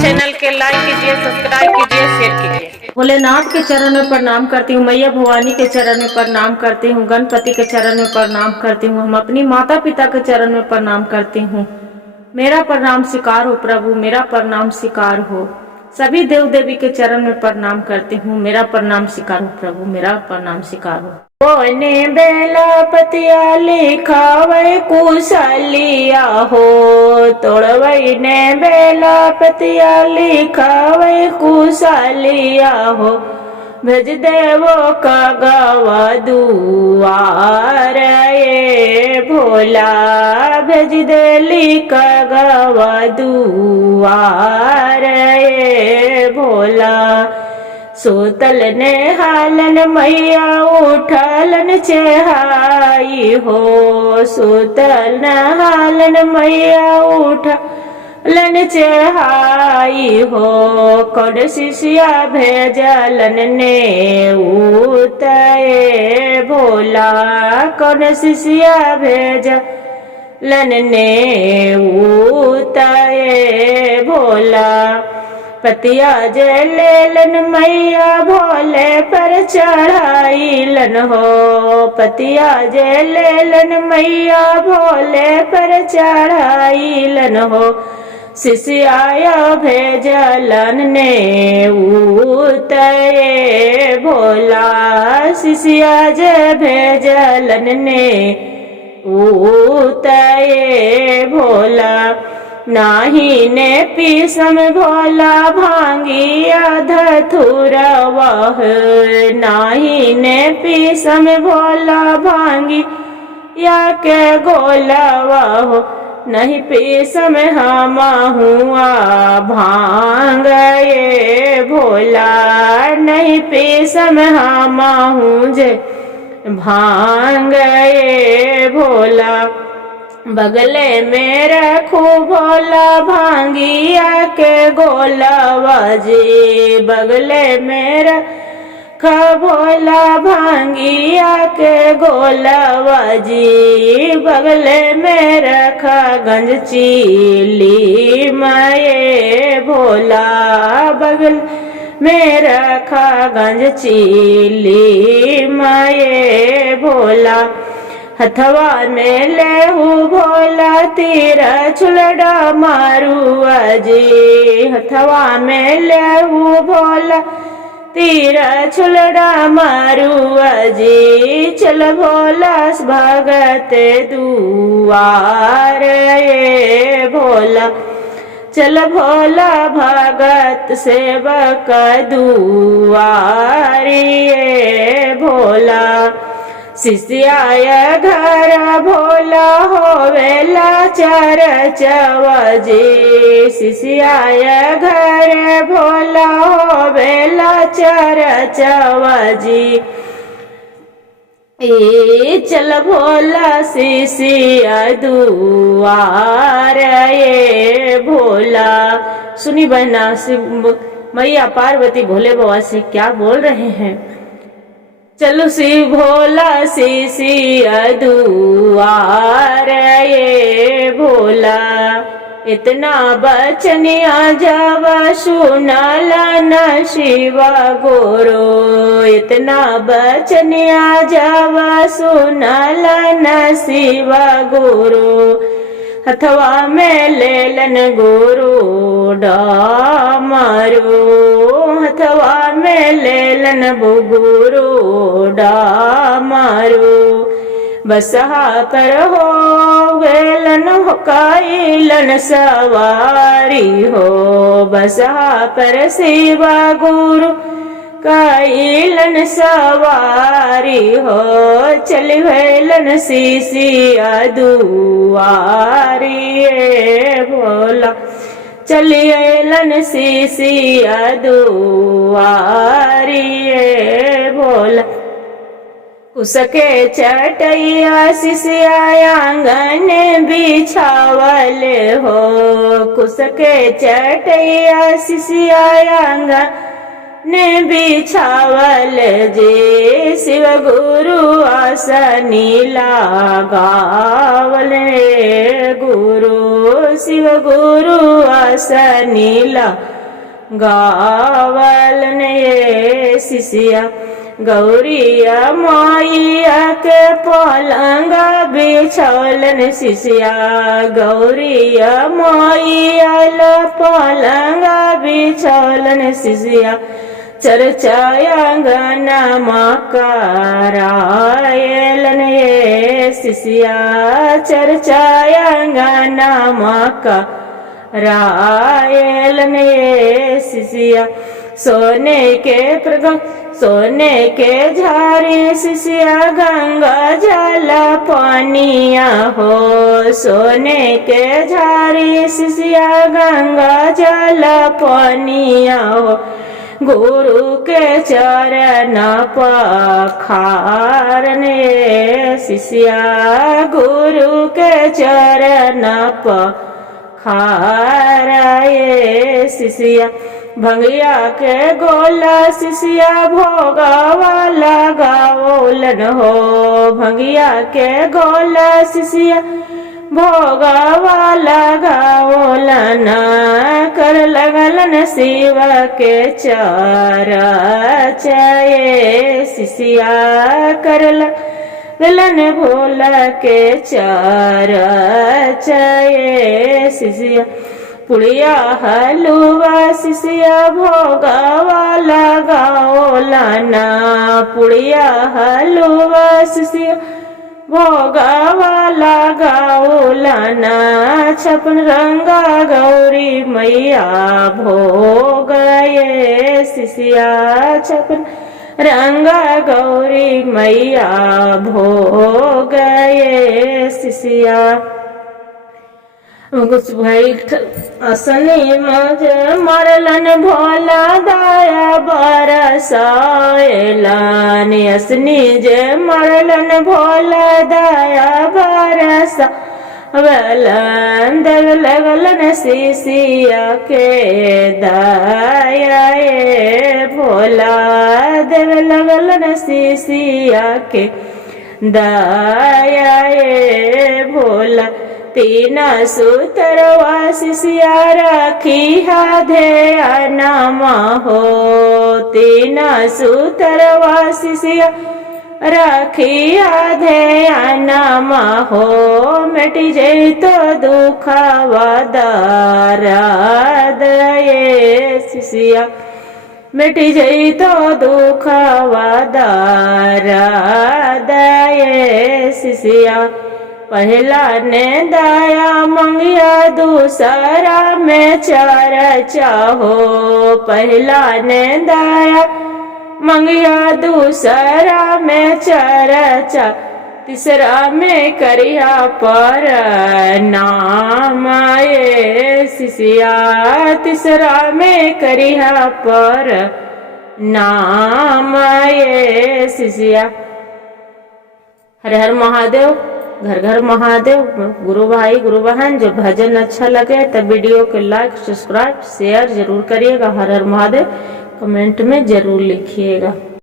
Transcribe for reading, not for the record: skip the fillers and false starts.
Channel के लाइक कीजिए, subscribe कीजिए, शेयर कीजिए। भोलेनाथ के चरण में प्रणाम करती हूँ, मैया भवानी के चरण में प्रणाम करती हूँ, गणपति के चरण में प्रणाम करती हूँ, हम अपनी माता पिता के चरण में प्रणाम करती हूँ। मेरा प्रणाम स्वीकार हो प्रभु, मेरा प्रणाम स्वीकार हो। सभी देव देवी के चरण में प्रणाम करती हूँ, मेरा प्रणाम स्वीकार हो प्रभु, मेरा प्रणाम स्वीकार हो। कोने बेला पतिया लिखावे कुशलिया हो, तोड़वई ने बेला पतिया लिखावे कुशलिया हो। भेज देवो का गवा दुआर ये भोला, भेज देली का गवा दुआर ये भोला। सोतल ने हालन मैया उठलन चेहाई हो, सोतल न हालन मैया उठलन चेहाई हो। कौन शिष्या भेजलन ने उतए भोला, कौन शिष्या भेजलन ने उतए भोला। पतिया जे लेलन मैया भोले पर चढ़ाईलन हो, पतिया जे लेलन मैया भोले पर चढ़ाईलन हो। शिष्याया भेजलन ने उतए भोला, शिष्या जे भेजलन ने उतए भोला। नाही ने पीसम भोला भांगिया धथुरवाह, नाही ने पीसम भोला भांगी या के गोलवाह। नहीं पीसम हम हुआ भांग ये भोला, नहीं पीसम हम हूँ जे भांग ये भोला। बगले में रखू भोला भांगिया के गोलवा जी, बगले में रखा भोला भांगिया के गोलवा जी। बगले में रखा गंज चीली माये भोला, बगल में रखा गंज चीली माये भोला। हथवा में लेहू भोला तीरा छुलड़ा मारुआ जी, हथवा में लेहू भोला तीरा छुलड़ा मारुआ जी। चल भोला भगत दुआर ये भोला, चल भोला भगत सेवक दुआर ये भोला। शिष्याया घर भोला होवेला चार चवजी, शिष्याया घर भोला होवेला चार चवजी। ए चल भोला शिष्या दुआर ये भोला। सुनी बहना, मैया पार्वती भोले बाबा से क्या बोल रहे हैं। चलो शिव भोला शिष्या दुआर ये भोला। इतना बचनिया जावा सुनाला न शिवा गुरु, इतना बचनिया जावा सुनाला न शिवा गुरु। हथवा में लेलन गुरु डामरू, हथवा में लेलन गुरु डामरू। बसहा पर हो गेलन हो काइलन सवारी हो, बसहा पर शिवा गुरु काइलन सवारी हो। चल भेलन शिष्या दुआरी ये भोला, चलियलन शिष्या दुआरी ये भोला। उसके चटैया शिष्या आंगन बिछावल हो, कुसके चटैया शिष्या आंगन ने बिछावल जे शिव गुरु आसनी लगावल गुरु शिव गुरु आसनी लगावल ने शिष्या गौरिया माइया के पलंगा बिछौलन शिष्या गौरिया माइया पलंगा बिछौलन शिष्या चर्चाया गनमा करायलन ये शिष्या चर्चाया गनमा करायलन ये शिष्या सोने के झारे शिष्या गंगा जल पानिया हो सोने के झारे शिष्या गंगा जल पानिया हो गुरु के चरण पखारन शिष्या गुरु के चरण पखाराए शिष्या भंगिया के गोला शिष्या भोगावा लगावलन हो भंगिया के गोला शिष्या भोगावा लगावलन कर लगलन शिव के चरचये शिष्या कर लगलन भोला के चरचये शिष्या पुड़िया हलुआ शिष्या भोगावा लगावलन पुड़िया हलुआ शिष्या भोगावा लगावलन छपन रंगा गौरी मैया भोगये शिष्या छपन रंगा गौरी मैया भोगये शिष्या कुछ भाई असनी मज मरलन भोला दया बरसायलन असनी जे मरलन भोला दया बरसावलन देव लगलन शिष्या के दया भोला देव लगलन शिष्या के दया भोला तीन सूत्रवा शिष्या रखी ध्यानमा हो तीन सूत्रवा शिष्या रखी ध्यानमा हो मिट जैतो दुखवा दर्द ये शिष्या मिट जैतो दुखवा दर्द ये शिष्या पहला ने दया मंगिया दूसरा में चर्चा हो पहला ने दया मंगिया दूसरा में चर्चा तीसरा में करिया पर नाम ये शिष्या तीसरा में करिया पर नाम ये शिष्या हर हर महादेव घर घर महादेव। गुरु भाई गुरु बहन जो भजन अच्छा लगे तो वीडियो को लाइक सब्सक्राइब शेयर जरूर करिएगा। हर हर महादेव कमेंट में जरूर लिखिएगा।